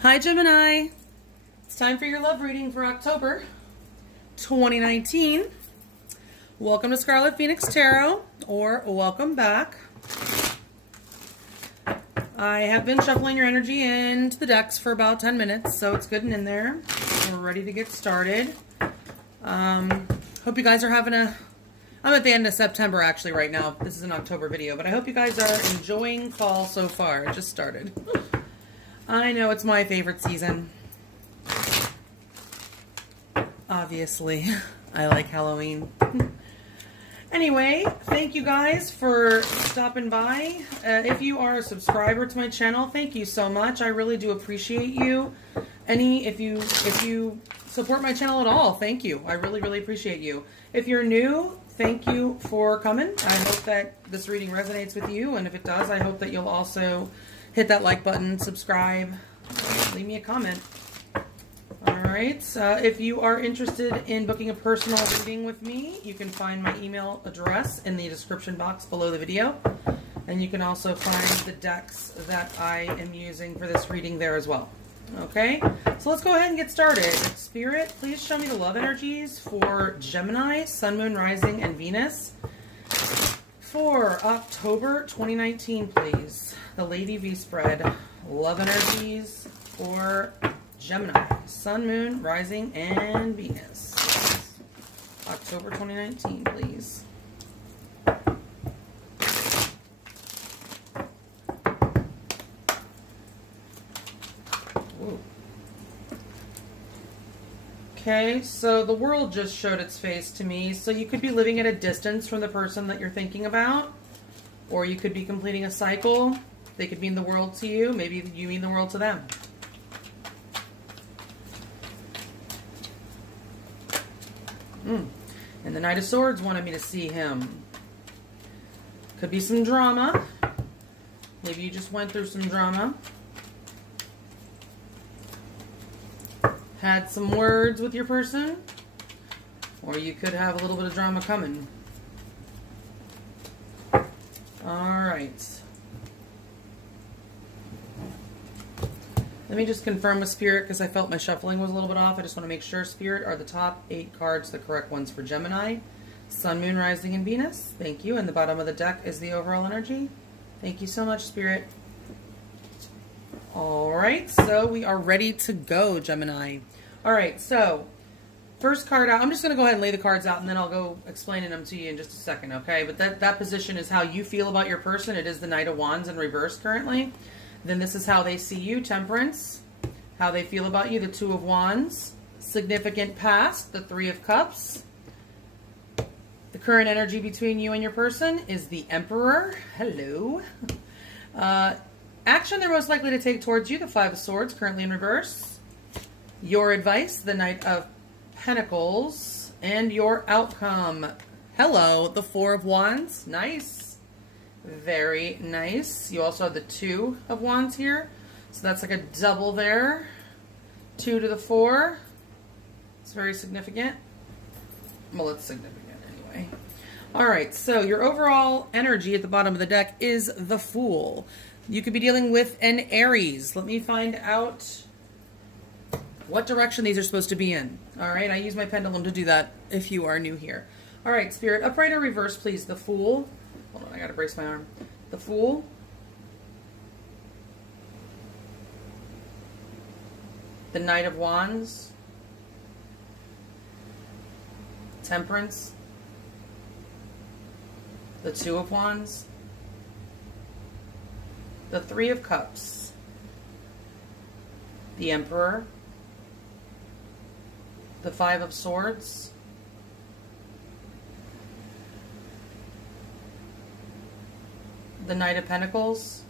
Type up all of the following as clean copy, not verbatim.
Hi Gemini, it's time for your love reading for October 2019. Welcome to Scarlet Phoenix Tarot, or welcome back. I have been shuffling your energy into the decks for about 10 minutes, so it's good and in there. We're ready to get started. Hope you guys are having I'm at the end of September actually right now. This is an October video, but I hope you guys are enjoying fall so far. It just started. I know it's my favorite season. Obviously, I like Halloween. Anyway, thank you guys for stopping by. If you are a subscriber to my channel, thank you so much. I really do appreciate you. If you support my channel at all, thank you. I really, really appreciate you. If you're new, thank you for coming. I hope that this reading resonates with you, and if it does, I hope that you'll also hit that like button, subscribe, leave me a comment. Alright, if you are interested in booking a personal reading with me, you can find my email address in the description box below the video. And you can also find the decks that I am using for this reading there as well. Okay, so let's go ahead and get started. Spirit, please show me the love energies for Gemini, Sun, Moon, Rising, and Venus for October 2019, please. The Lady V spread. Love energies for Gemini, Sun, Moon, Rising, and Venus. October 2019, please. Ooh. Okay, so the world just showed its face to me. So you could be living at a distance from the person that you're thinking about, or you could be completing a cycle. They could mean the world to you. Maybe you mean the world to them. And the Knight of Swords wanted me to see him. Could be some drama. Maybe you just went through some drama. Had some words with your person. Or you could have a little bit of drama coming. Alright. Let me just confirm with Spirit, because I felt my shuffling was a little bit off. I just want to make sure, Spirit, are the top 8 cards the correct ones for Gemini, Sun, Moon, Rising, and Venus? Thank you. And the bottom of the deck is the overall energy. Thank you so much, Spirit. Alright, so we are ready to go, Gemini. Alright, so first card out. I'm just going to go ahead and lay the cards out, and then I'll go explaining them to you in just a second, okay? But that position is how you feel about your person. It is the Knight of Wands in reverse currently. Then this is how they see you, Temperance. How they feel about you, the Two of Wands. Significant past, the Three of Cups. The current energy between you and your person is the Emperor. Hello. Action they're most likely to take towards you, the Five of Swords, currently in reverse. Your advice, the Knight of Pentacles. And your outcome. Hello, the Four of Wands. Nice. Very nice. You also have the Two of Wands here. So that's like a double there. 2 to the 4. It's very significant. Well, it's significant anyway. Alright, so your overall energy at the bottom of the deck is the Fool. You could be dealing with an Aries. Let me find out what direction these are supposed to be in. Alright, I use my pendulum to do that if you are new here. Alright, Spirit, upright or reverse, please. The Fool. Hold on, I gotta brace my arm. The Fool. The Knight of Wands. Temperance. The Two of Wands. The Three of Cups. The Emperor. The Five of Swords. The Knight of Pentacles.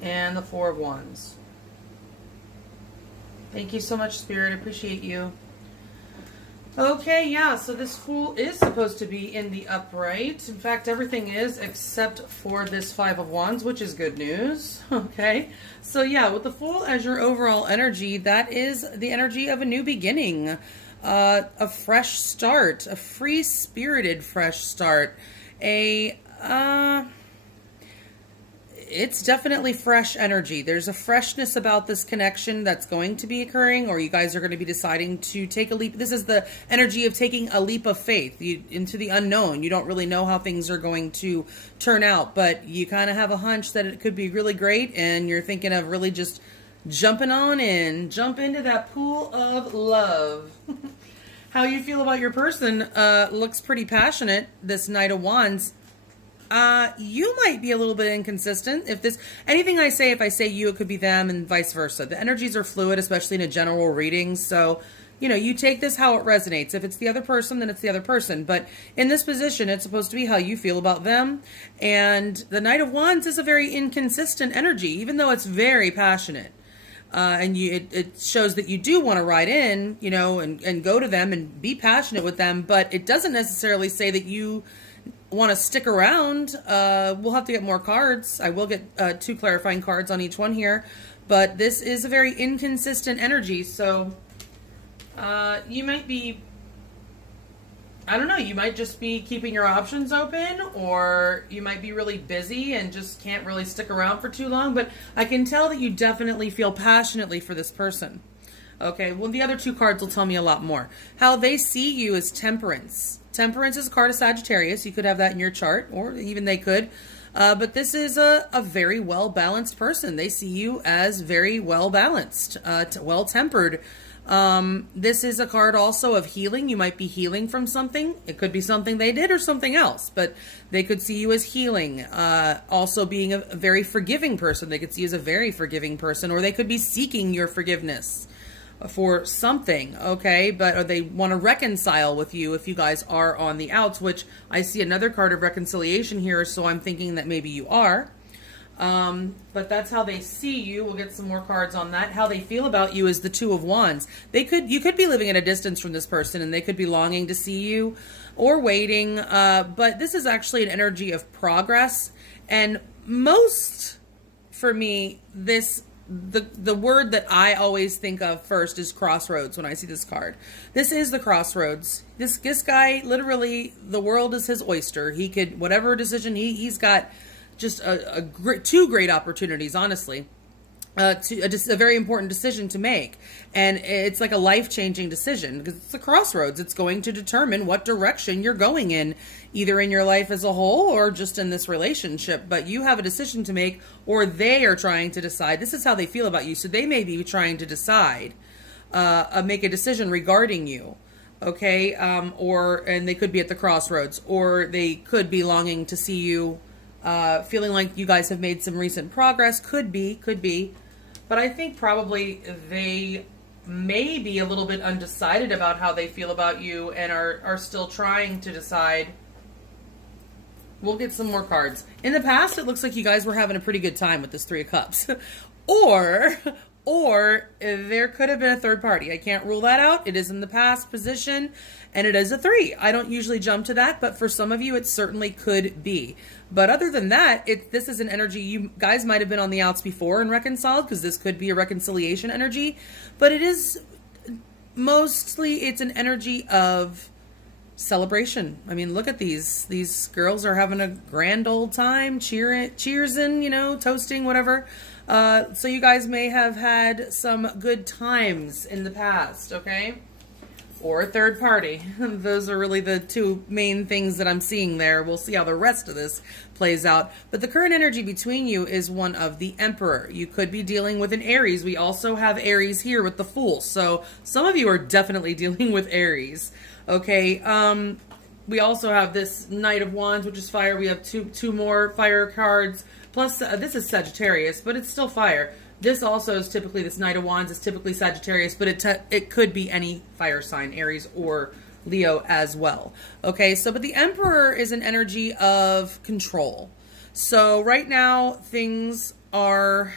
And the Four of Wands. Thank you so much, Spirit. I appreciate you. Okay, yeah, so this Fool is supposed to be in the upright. In fact, everything is except for this Five of Wands, which is good news. Okay, so yeah, with the Fool as your overall energy, that is the energy of a new beginning. A fresh start, a free-spirited fresh start, it's definitely fresh energy. There's a freshness about this connection that's going to be occurring, or you guys are going to be deciding to take a leap. This is the energy of taking a leap of faith into the unknown. You don't really know how things are going to turn out, but you kind of have a hunch that it could be really great, and you're thinking of really just jumping on in. Jump into that pool of love. How you feel about your person looks pretty passionate, this Knight of Wands. You might be a little bit inconsistent. Anything I say, if I say you, it could be them, and vice versa. The energies are fluid, especially in a general reading. So, you know, you take this how it resonates. If it's the other person, then it's the other person. But in this position, it's supposed to be how you feel about them. And the Knight of Wands is a very inconsistent energy, even though it's very passionate. And it shows that you do want to ride in, you know, and go to them and be passionate with them. But it doesn't necessarily say that you want to stick around. We'll have to get more cards. I will get 2 clarifying cards on each one here, but this is a very inconsistent energy. So you might be, I don't know, you might just be keeping your options open, or you might be really busy and just can't really stick around for too long. But I can tell that you definitely feel passionately for this person. Okay, well, the other 2 cards will tell me a lot more. How they see you is Temperance. Temperance is a card of Sagittarius. You could have that in your chart, or even they could. But this is a very well-balanced person. They see you as very well-balanced, well-tempered. This is a card also of healing. You might be healing from something. It could be something they did or something else, but they could see you as healing. Also being a very forgiving person. They could see you as a very forgiving person, or they could be seeking your forgiveness for something, okay? But or they want to reconcile with you if you guys are on the outs, which I see another card of reconciliation here, so I'm thinking that maybe you are. But that's how they see you. We'll get some more cards on that. How they feel about you is the 2 of Wands. You could be living at a distance from this person, and they could be longing to see you or waiting. But this is actually an energy of progress. And most, for me, the word that I always think of first is crossroads when I see this card. This is the crossroads. This guy, literally, the world is his oyster. He could, whatever decision, he's got just 2 great opportunities, honestly. Just a very important decision to make. And it's like a life-changing decision because it's a crossroads. It's going to determine what direction you're going in, either in your life as a whole or just in this relationship. But you have a decision to make, or they are trying to decide. This is how they feel about you. So they may be trying to decide, make a decision regarding you. Okay? And they could be at the crossroads, or they could be longing to see you, feeling like you guys have made some recent progress. Could be. But I think probably they may be a little bit undecided about how they feel about you and are still trying to decide. We'll get some more cards. In the past, it looks like you guys were having a pretty good time with this 3 of Cups. Or there could have been a third party. I can't rule that out. It is in the past position, and it is a 3. I don't usually jump to that, but for some of you, it certainly could be. But other than that, this is an energy. You guys might have been on the outs before and reconciled, because this could be a reconciliation energy. But it is mostly, it's an energy of celebration. I mean, look at these girls are having a grand old time, cheersing, you know, toasting, whatever. So you guys may have had some good times in the past, okay? Or a third party. Those are really the 2 main things that I'm seeing there. We'll see how the rest of this plays out. But the current energy between you is one of the Emperor. You could be dealing with an Aries. We also have Aries here with the Fool. So some of you are definitely dealing with Aries. Okay, we also have this Knight of Wands, which is fire. We have two more fire cards. Plus, this is Sagittarius, but it's still fire. This also is typically, this Knight of Wands is typically Sagittarius, but it could be any fire sign, Aries or Leo as well. Okay, so, but the Emperor is an energy of control. So right now, things are,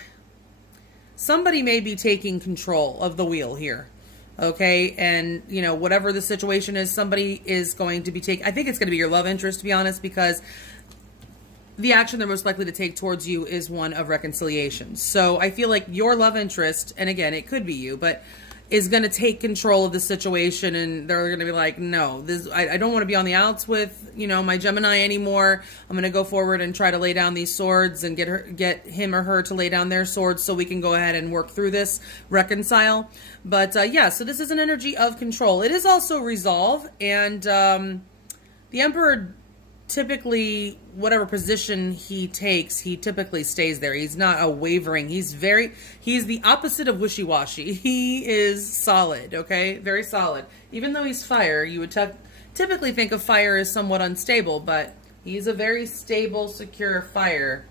somebody may be taking control of the wheel here. Okay, and, you know, whatever the situation is, somebody is going to be taking, I think it's going to be your love interest, to be honest, because the action they're most likely to take towards you is one of reconciliation. So I feel like your love interest, and again, it could be you, but is going to take control of the situation, and they're going to be like, no, I don't want to be on the outs with, you know, my Gemini anymore. I'm going to go forward and try to lay down these swords and get him or her to lay down their swords so we can go ahead and work through this, reconcile. But yeah, so this is an energy of control. It is also resolve, and the Emperor typically, whatever position he takes, he typically stays there. He's not a wavering. He's the opposite of wishy-washy. He is solid, okay? Very solid. Even though he's fire, you would typically think of fire as somewhat unstable, but he's a very stable, secure fire.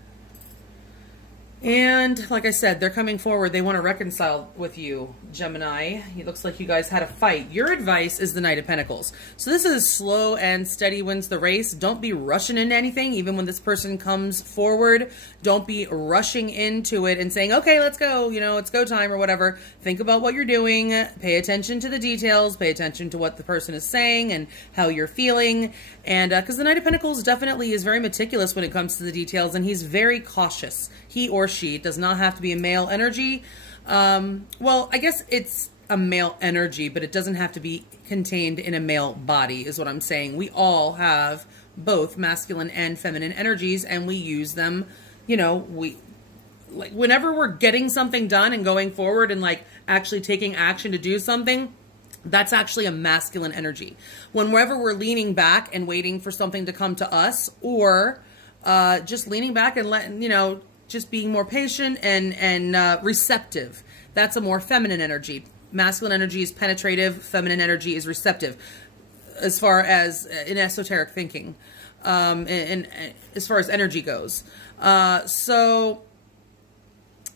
And like I said, they're coming forward. They want to reconcile with you, Gemini. It looks like you guys had a fight. Your advice is the Knight of Pentacles. So this is slow and steady wins the race. Don't be rushing into anything. Even when this person comes forward, don't be rushing into it and saying, okay, let's go, you know, it's go time or whatever. Think about what you're doing. Pay attention to the details. Pay attention to what the person is saying and how you're feeling. And because the Knight of Pentacles definitely is very meticulous when it comes to the details, and he's very cautious. He or she, it does not have to be a male energy. Well, I guess it's a male energy, but it doesn't have to be contained in a male body, is what I'm saying. We all have both masculine and feminine energies, and we use them, you know, like whenever we're getting something done and going forward and like actually taking action to do something, that's actually a masculine energy. Whenever we're leaning back and waiting for something to come to us, or just leaning back and letting, you know, just being more patient and receptive, that's a more feminine energy. Masculine energy is penetrative, feminine energy is receptive, as far as in esoteric thinking, and as far as energy goes. So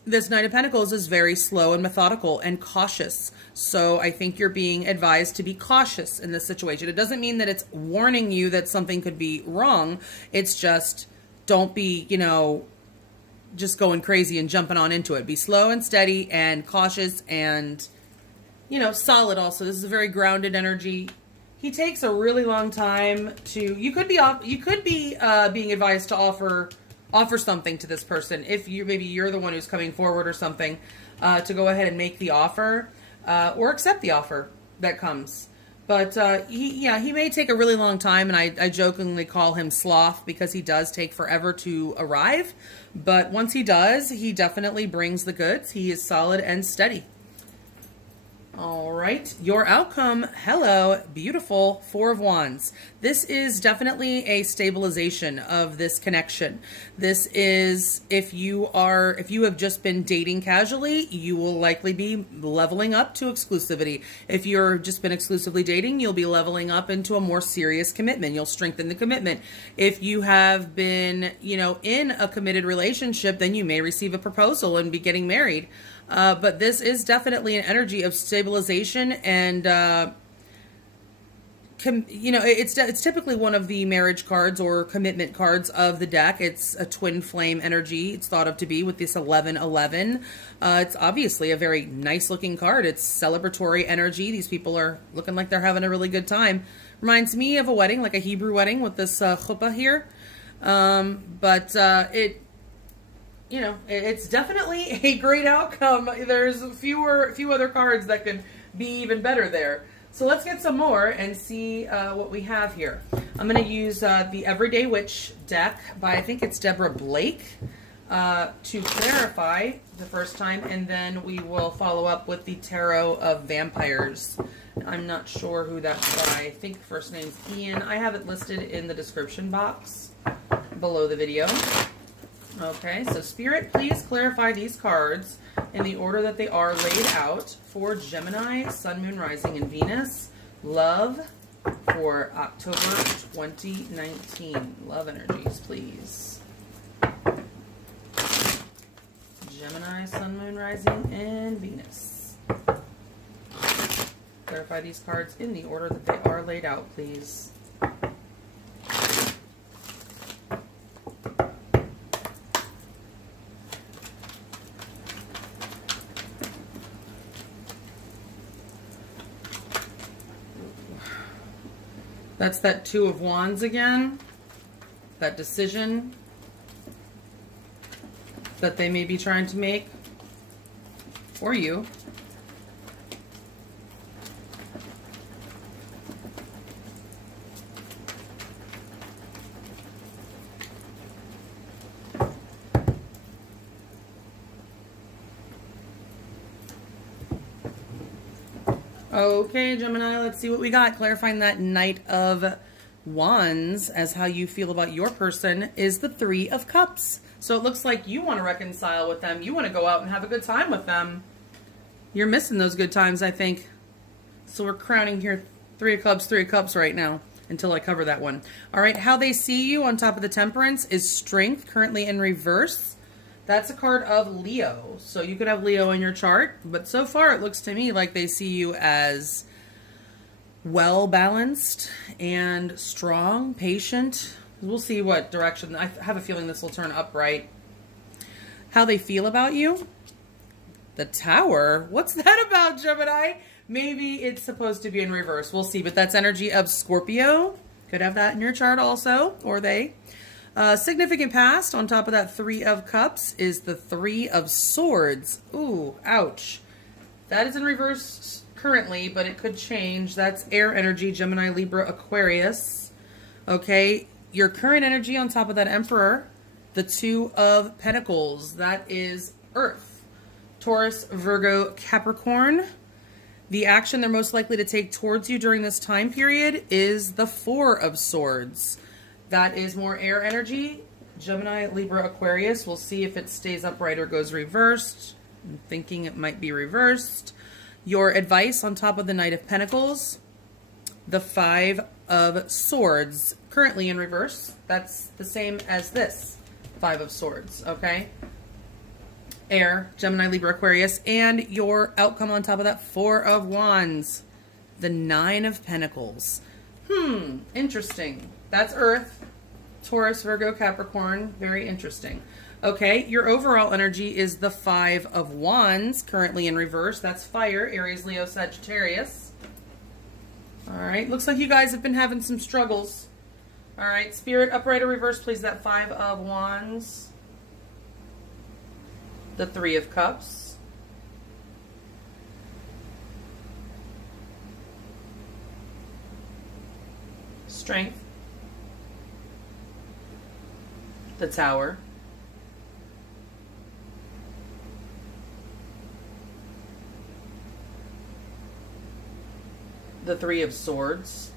this Knight of Pentacles is very slow and methodical and cautious. So I think you're being advised to be cautious in this situation. It doesn't mean that it's warning you that something could be wrong. It's just, don't be, you know, just going crazy and jumping on into it. Be slow and steady and cautious and, you know, solid also. This is a very grounded energy. He takes a really long time to, you could be being advised to offer something to this person. If maybe you're the one who's coming forward or something, to go ahead and make the offer, or accept the offer that comes. But he may take a really long time, and I jokingly call him sloth because he does take forever to arrive. But once he does, he definitely brings the goods. He is solid and steady. All right, your outcome, hello, beautiful, Four of Wands. This is definitely a stabilization of this connection. This is, if you have just been dating casually, you will likely be leveling up to exclusivity. If you're just been exclusively dating, you'll be leveling up into a more serious commitment. You'll strengthen the commitment. If you have been, you know, in a committed relationship, then you may receive a proposal and be getting married. But this is definitely an energy of stabilization, and you know, it's typically one of the marriage cards or commitment cards of the deck. It's a twin flame energy. It's thought of to be with this 1111. It's obviously a very nice looking card. It's celebratory energy. These people are looking like they're having a really good time. Reminds me of a wedding, like a Hebrew wedding with this chuppah here. You know, it's definitely a great outcome. There's a few other cards that could be even better there. So let's get some more and see what we have here. I'm going to use the Everyday Witch deck by, I think it's Deborah Blake, to clarify the first time, and then we will follow up with the Tarot of Vampires. I'm not sure who that's by. I think the first name's Ian. I have it listed in the description box below the video. Okay, so Spirit, please clarify these cards in the order that they are laid out for Gemini, Sun, Moon, Rising, and Venus. Love for October 2019. Love energies, please. Gemini, Sun, Moon, Rising, and Venus. Clarify these cards in the order that they are laid out, please. That's that Two of Wands again. That decision that they may be trying to make for you. Okay, Gemini, let's see what we got. Clarifying that Knight of Wands as how you feel about your person is the Three of Cups. So it looks like you want to reconcile with them. You want to go out and have a good time with them. You're missing those good times, I think. So we're crowning here Three of Cups right now until I cover that one. All right, how they see you on top of the Temperance is Strength, currently in reverse. That's a card of Leo. So you could have Leo in your chart, but so far it looks to me like they see you as well-balanced and strong, patient. We'll see what direction. I have a feeling this will turn upright. How they feel about you? The Tower? What's that about, Gemini? Maybe it's supposed to be in reverse. We'll see, but that's energy of Scorpio. Could have that in your chart also, or they. Significant past on top of that Three of Cups is the Three of Swords. Ooh, ouch. That is in reverse currently, but it could change. That's air energy, Gemini, Libra, Aquarius. Okay, your current energy on top of that Emperor, the Two of Pentacles. That is Earth. Taurus, Virgo, Capricorn. The action they're most likely to take towards you during this time period is the Four of Swords. That is more air energy. Gemini, Libra, Aquarius. We'll see if it stays upright or goes reversed. I'm thinking it might be reversed. Your advice on top of the Knight of Pentacles. The Five of Swords. Currently in reverse. That's the same as this Five of Swords. Okay. Air, Gemini, Libra, Aquarius. And your outcome on top of that Four of Wands. The Nine of Pentacles. Interesting. That's Earth, Taurus, Virgo, Capricorn. Very interesting. Okay, your overall energy is the Five of Wands, currently in reverse. That's fire, Aries, Leo, Sagittarius. All right, looks like you guys have been having some struggles. All right, Spirit, upright or reverse, please. That Five of Wands. The Three of Cups. Strength. The Tower. The Three of Swords.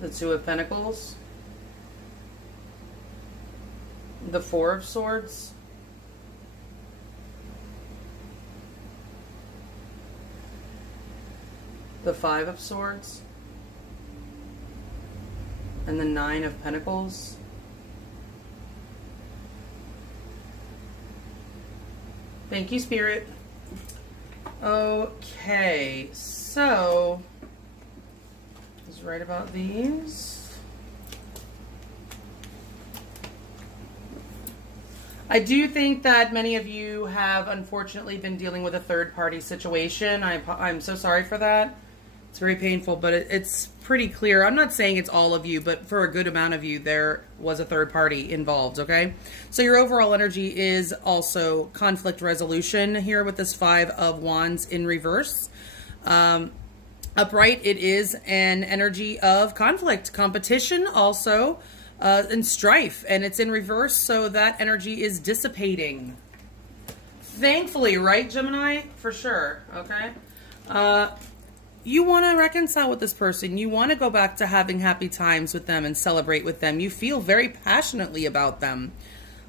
The Two of Pentacles. The Four of Swords. The Five of Swords. And the Nine of Pentacles. Thank you, Spirit. Okay, so I was right about these. I do think that many of you have unfortunately been dealing with a third-party situation. I'm so sorry for that. It's very painful, but it's pretty clear. I'm not saying it's all of you, but for a good amount of you, there was a third party involved, okay? So your overall energy is also conflict resolution here with this Five of Wands in reverse. Upright, it is an energy of conflict, competition also, and strife. And it's in reverse, so that energy is dissipating. Thankfully, right, Gemini? For sure, okay? You want to reconcile with this person. You want to go back to having happy times with them and celebrate with them. You feel very passionately about them.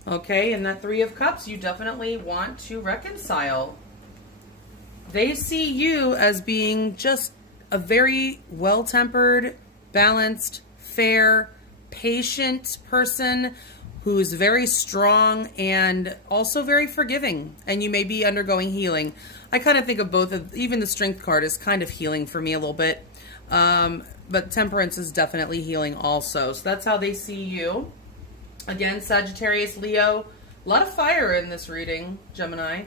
Okay, and that Three of Cups, you definitely want to reconcile. They see you as being just a very well-tempered, balanced, fair, patient person who's very strong and also very forgiving. And you may be undergoing healing. I kind of think of both of, even the Strength card is kind of healing for me a little bit. But Temperance is definitely healing also. So that's how they see you. Again, Sagittarius, Leo, a lot of fire in this reading, Gemini.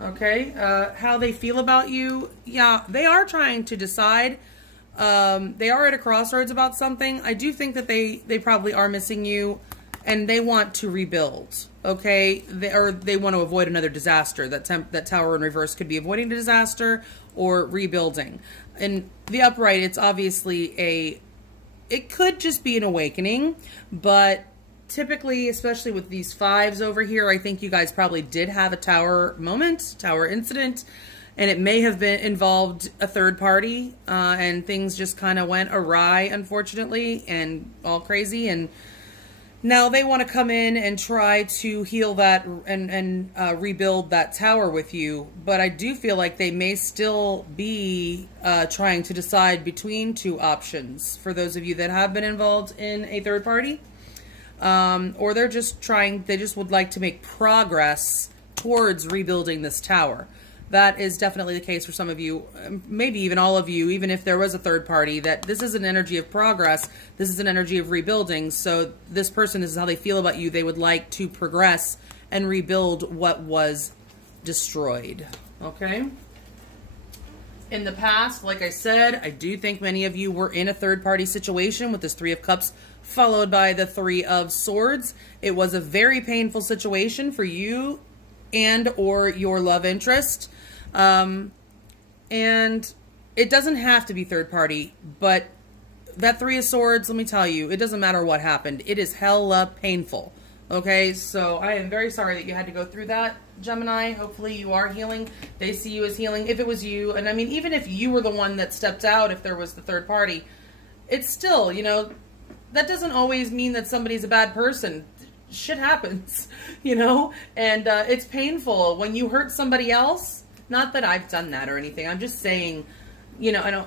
Okay, how they feel about you. Yeah, they are trying to decide. They are at a crossroads about something. I do think that they probably are missing you. And they want to rebuild, okay? They want to avoid another disaster. That Tower in reverse could be avoiding a disaster or rebuilding. And the upright, it's obviously it could just be an awakening, but typically, especially with these fives over here, I think you guys probably did have a tower moment, tower incident, and it may have been involved a third party, and things just kind of went awry, unfortunately, and all crazy, and now they want to come in and try to heal that and rebuild that tower with you. But I do feel like they may still be trying to decide between two options for those of you that have been involved in a third party. Or they just would like to make progress towards rebuilding this tower. That is definitely the case for some of you, maybe even all of you, even if there was a third party, that this is an energy of progress. This is an energy of rebuilding. So this person, this is how they feel about you. They would like to progress and rebuild what was destroyed. Okay. In the past, like I said, I do think many of you were in a third party situation with this Three of Cups followed by the Three of Swords. It was a very painful situation for you and or your love interest. And it doesn't have to be third party, but that Three of Swords, let me tell you, it doesn't matter what happened. It is hella painful. Okay, so I am very sorry that you had to go through that, Gemini. Hopefully you are healing. They see you as healing. If it was you, and I mean, even if you were the one that stepped out, if there was the third party, it's still, you know, that doesn't always mean that somebody's a bad person. Shit happens, you know, and it's painful when you hurt somebody else. Not that I've done that or anything. I'm just saying, you know,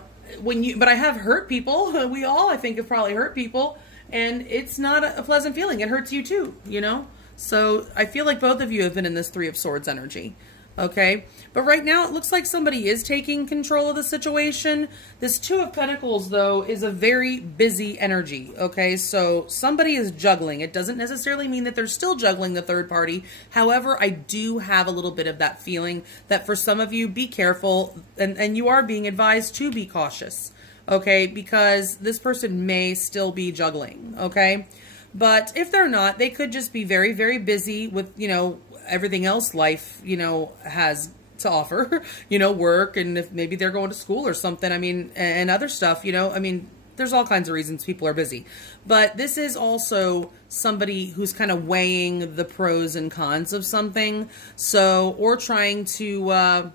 but I have hurt people. We all, I think, have probably hurt people, and it's not a pleasant feeling. It hurts you too, you know. So I feel like both of you have been in this Three of Swords energy. Okay, but right now it looks like somebody is taking control of the situation. This Two of Pentacles, though, is a very busy energy. Okay, so somebody is juggling. It doesn't necessarily mean that they're still juggling the third party. However, I do have a little bit of that feeling that for some of you, be careful, and you are being advised to be cautious. Okay, because this person may still be juggling. Okay, but if they're not, they could just be very, very busy with, you know, everything else life, you know, has to offer, you know, work, and if maybe they're going to school or something, I mean, and other stuff, you know, I mean, there's all kinds of reasons people are busy. But this is also somebody who's kind of weighing the pros and cons of something. So, or trying to,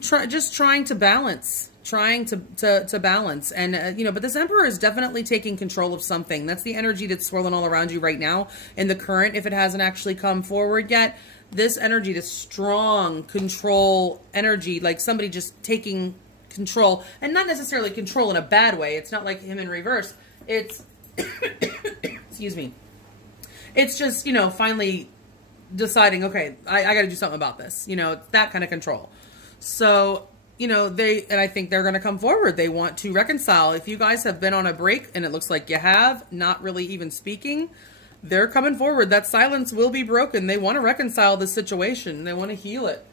trying to balance. Trying to balance, and you know, but this Emperor is definitely taking control of something. That's the energy that's swirling all around you right now in the current, if it hasn't actually come forward yet. This energy, this strong control energy, like somebody just taking control, and not necessarily control in a bad way. It's not like him in reverse. It's excuse me, it's just, you know, finally deciding, okay, I got to do something about this, you know, that kind of control. So, you know, and I think they're going to come forward. They want to reconcile. If you guys have been on a break, and it looks like you have, not really even speaking, they're coming forward. That silence will be broken. They want to reconcile the situation. They want to heal it.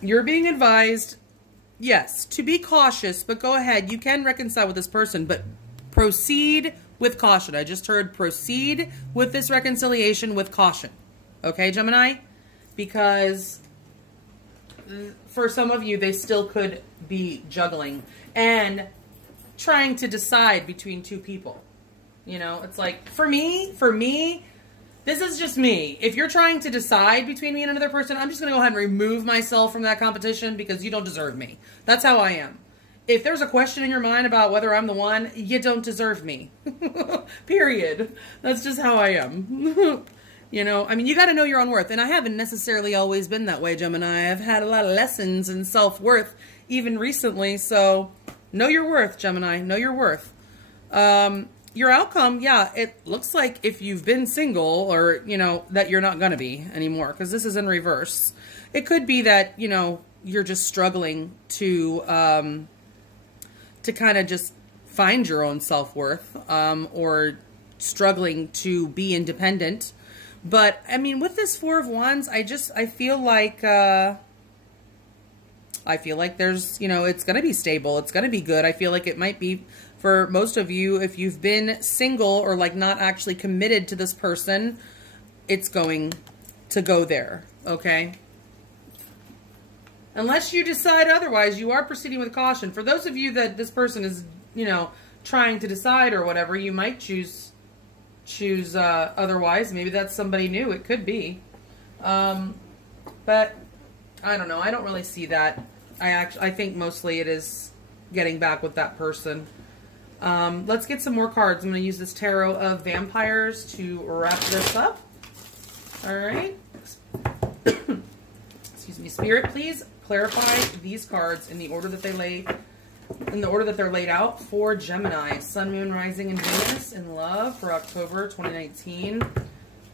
You're being advised, yes, to be cautious, but go ahead. You can reconcile with this person, but proceed with caution. I just heard proceed with this reconciliation with caution. Okay, Gemini? Because for some of you, they still could be juggling and trying to decide between two people. You know, it's like, for me, this is just me. If you're trying to decide between me and another person, I'm just going to go ahead and remove myself from that competition because you don't deserve me. That's how I am. If there's a question in your mind about whether I'm the one, you don't deserve me. Period. That's just how I am. You know, I mean, you got to know your own worth. And I haven't necessarily always been that way, Gemini. I've had a lot of lessons in self-worth, even recently. So, know your worth, Gemini. Know your worth. Your outcome, yeah, it looks like if you've been single, or, you know, that you're not going to be anymore, because this is in reverse. It could be that, you know, you're just struggling to kind of just find your own self-worth, or struggling to be independent. But, I mean, with this Four of Wands, I feel like there's, you know, it's going to be stable. It's going to be good. I feel like it might be for most of you, if you've been single or like not actually committed to this person, it's going to go there. Okay. Unless you decide otherwise, you are proceeding with caution. For those of you that this person is, you know, trying to decide or whatever, you might choose otherwise. Maybe that's somebody new. It could be. But I don't know. I don't really see that. I think mostly it is getting back with that person. Let's get some more cards. I'm going to use this Tarot of Vampires to wrap this up. All right. Excuse me, Spirit, please clarify these cards in the order that they're laid out for Gemini. Sun, Moon, Rising, and Venus in love for October 2019.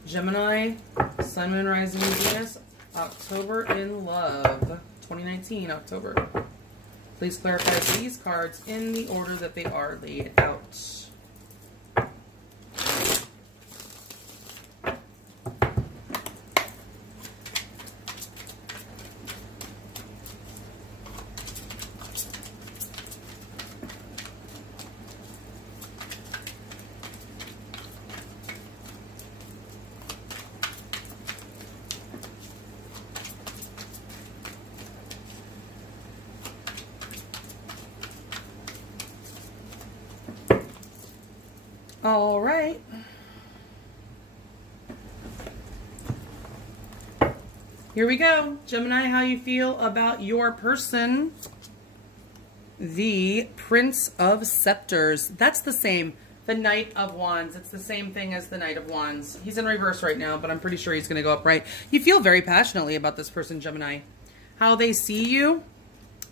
Gemini, Sun, Moon, Rising, and Venus, October in love 2019, October. Please clarify these cards in the order that they are laid out. All right. Here we go. Gemini, how you feel about your person? The Prince of Scepters. That's the same. The Knight of Wands. It's the same thing as the Knight of Wands. He's in reverse right now, but I'm pretty sure he's going to go upright. You feel very passionately about this person, Gemini. How they see you?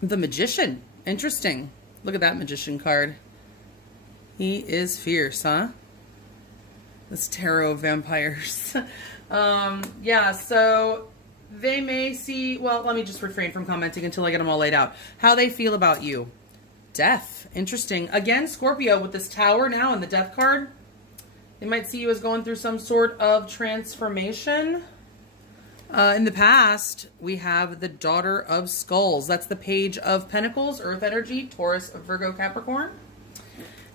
The Magician. Interesting. Look at that Magician card. He is fierce, huh? This Tarot of Vampires. Yeah, so they may see... Well, let me just refrain from commenting until I get them all laid out. How they feel about you. Death. Interesting. Again, Scorpio with this Tower now and the Death card. They might see you as going through some sort of transformation. In the past, we have the Daughter of Skulls. That's the Page of Pentacles, Earth energy, Taurus, Virgo, Capricorn.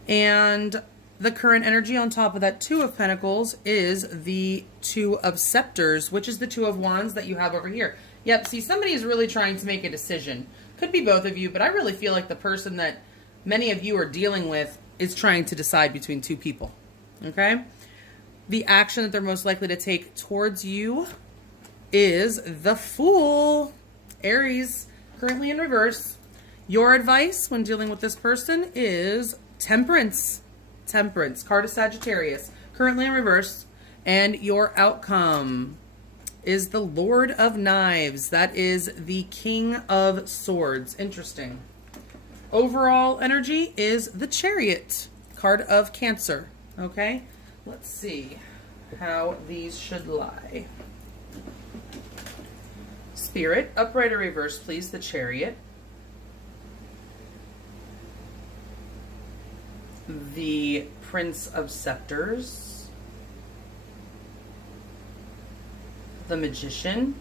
And the current energy on top of that Two of Pentacles is the Two of Scepters, which is the Two of Wands that you have over here. Yep, see, somebody is really trying to make a decision. Could be both of you, but I really feel like the person that many of you are dealing with is trying to decide between two people. Okay? The action that they're most likely to take towards you is the Fool. Aries, currently in reverse. Your advice when dealing with this person is Temperance. Temperance, card of Sagittarius, currently in reverse. And your outcome is the Lord of Knives. That is the King of Swords. Interesting. Overall energy is the Chariot, card of Cancer. Okay, let's see how these should lie. Spirit, upright or reverse, please, the Chariot. The Prince of Scepters, the Magician,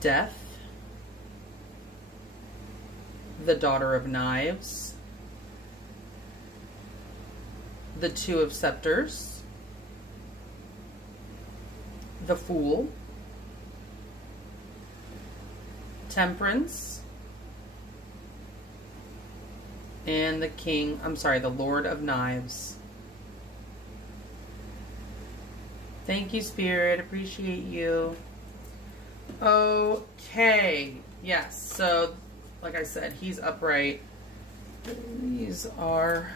Death, the Daughter of Knives, the Two of Scepters, the Fool, Temperance, and the King, I'm sorry, the Lord of Knives. Thank you, Spirit. Appreciate you. Okay. Yes. So, like I said, he's upright. These are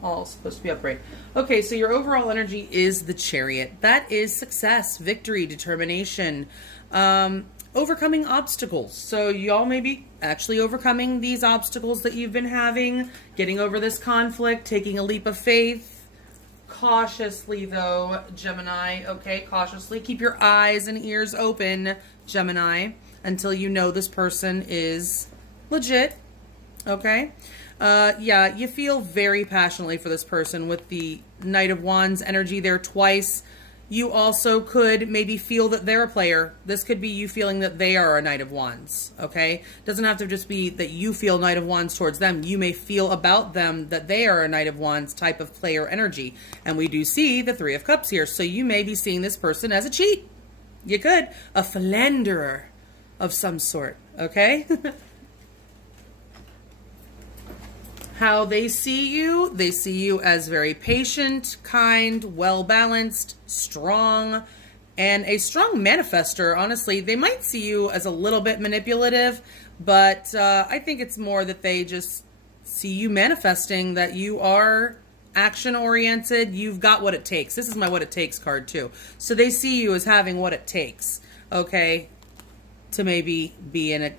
all supposed to be upright. Okay, so your overall energy is the Chariot. That is success, victory, determination, overcoming obstacles. So y'all may be actually overcoming these obstacles that you've been having, getting over this conflict, taking a leap of faith. Cautiously though, Gemini, okay, cautiously. Keep your eyes and ears open, Gemini, until you know this person is legit, okay? Yeah, you feel very passionately for this person with the Knight of Wands energy there twice. You also could maybe feel that they're a player. This could be you feeling that they are a Knight of Wands, okay? Doesn't have to just be that you feel Knight of Wands towards them. You may feel about them that they are a Knight of Wands type of player energy. And we do see the Three of Cups here. So you may be seeing this person as a cheat. You could. A philanderer of some sort, okay? How they see you as very patient, kind, well-balanced, strong, and a strong manifester. Honestly, they might see you as a little bit manipulative, but I think it's more that they just see you manifesting, that you are action-oriented. You've got what it takes. This is my what it takes card too. So they see you as having what it takes, okay, to maybe be in a,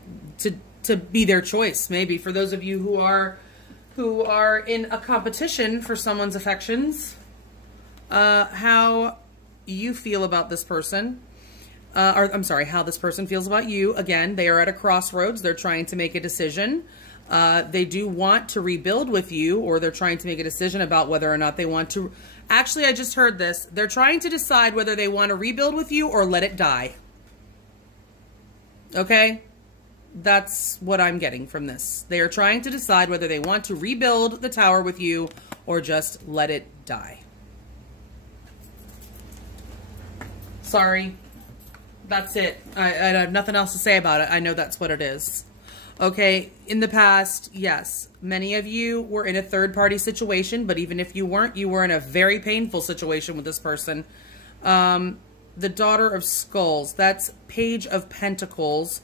to be their choice. Maybe for those of you who are in a competition for someone's affections, how you feel about this person, or I'm sorry, how this person feels about you. Again, they are at a crossroads. They're trying to make a decision. They do want to rebuild with you, or they're trying to make a decision about whether or not they want to. Actually, I just heard this. They're trying to decide whether they want to rebuild with you or let it die. Okay? That's what I'm getting from this. They are trying to decide whether they want to rebuild the tower with you or just let it die. Sorry. That's it. I have nothing else to say about it. I know that's what it is. Okay, in the past, yes, many of you were in a third-party situation, but even if you weren't, you were in a very painful situation with this person. The Daughter of Skulls, that's Page of Pentacles.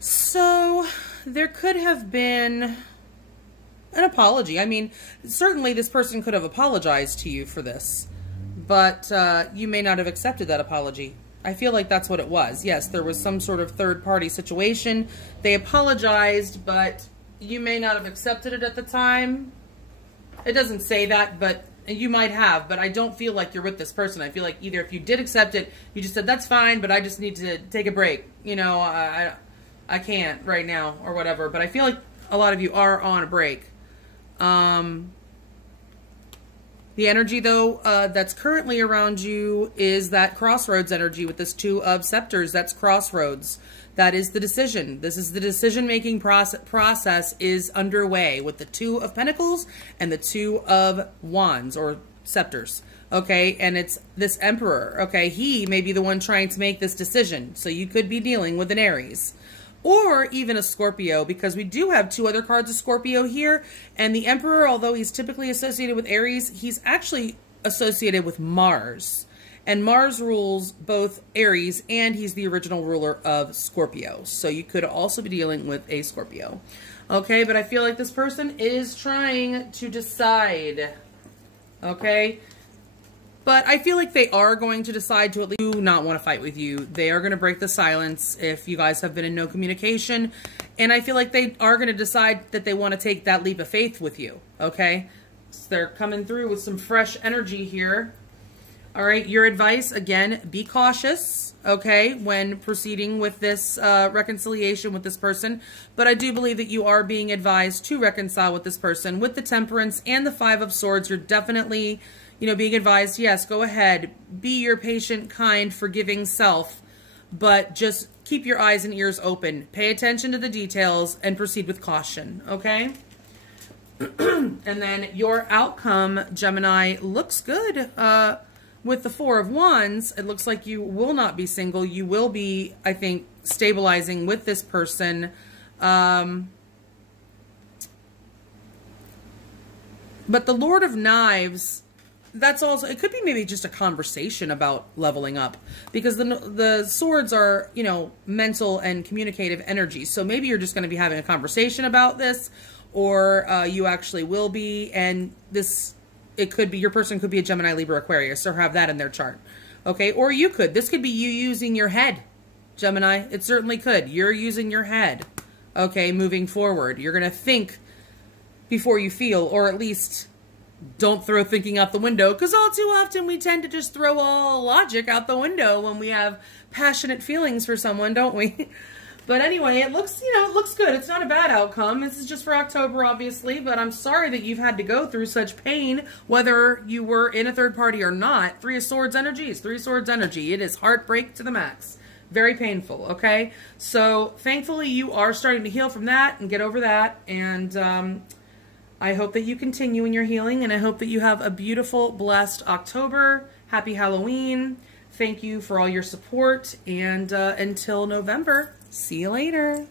So there could have been an apology. I mean, certainly this person could have apologized to you for this, but you may not have accepted that apology. I feel like that's what it was. Yes, there was some sort of third-party situation. They apologized, but you may not have accepted it at the time. It doesn't say that, but you might have, but I don't feel like you're with this person. I feel like either if you did accept it, you just said, that's fine, but I just need to take a break. You know, I can't right now or whatever, but I feel like a lot of you are on a break. The energy, though, that's currently around you is that crossroads energy with this Two of Scepters. That's crossroads. That is the decision. This is the decision-making process is underway with the Two of Pentacles and the Two of Wands or Scepters. Okay, and it's this Emperor. Okay, he may be the one trying to make this decision. So you could be dealing with an Aries. Or even a Scorpio, because we do have two other cards of Scorpio here. And the Emperor, although he's typically associated with Aries, he's actually associated with Mars. And Mars rules both Aries, and he's the original ruler of Scorpio. So you could also be dealing with a Scorpio. Okay, but I feel like this person is trying to decide. Okay? But I feel like they are going to decide to at least not want to fight with you. They are going to break the silence if you guys have been in no communication. And I feel like they are going to decide that they want to take that leap of faith with you. Okay? So they're coming through with some fresh energy here. All right. Your advice, again, be cautious. Okay? When proceeding with this reconciliation with this person. But I do believe that you are being advised to reconcile with this person. With the Temperance and the Five of Swords, you're definitely, you know, being advised, yes, go ahead, be your patient, kind, forgiving self, but just keep your eyes and ears open. Pay attention to the details and proceed with caution, okay? And then your outcome, Gemini, looks good. With the Four of Wands, it looks like you will not be single. You will be, I think, stabilizing with this person. But the Lord of Knives, that's also, it could be maybe just a conversation about leveling up, because the swords are, you know, mental and communicative energy. So maybe you're just going to be having a conversation about this, or you actually will be, and this, it could be, your person could be a Gemini, Libra, Aquarius, or have that in their chart. Okay. Or you could, this could be you using your head, Gemini. It certainly could. You're using your head. Okay. Moving forward, you're going to think before you feel, or at least don't throw thinking out the window, because all too often we tend to just throw all logic out the window when we have passionate feelings for someone, don't we? But anyway, it looks, you know, it looks good. It's not a bad outcome. This is just for October, obviously, but I'm sorry that you've had to go through such pain, whether you were in a third party or not. Three of Swords energy is Three Swords energy. It is heartbreak to the max. Very painful, okay? So thankfully you are starting to heal from that and get over that, and I hope that you continue in your healing, and I hope that you have a beautiful, blessed October. Happy Halloween. Thank you for all your support, and until November, see you later.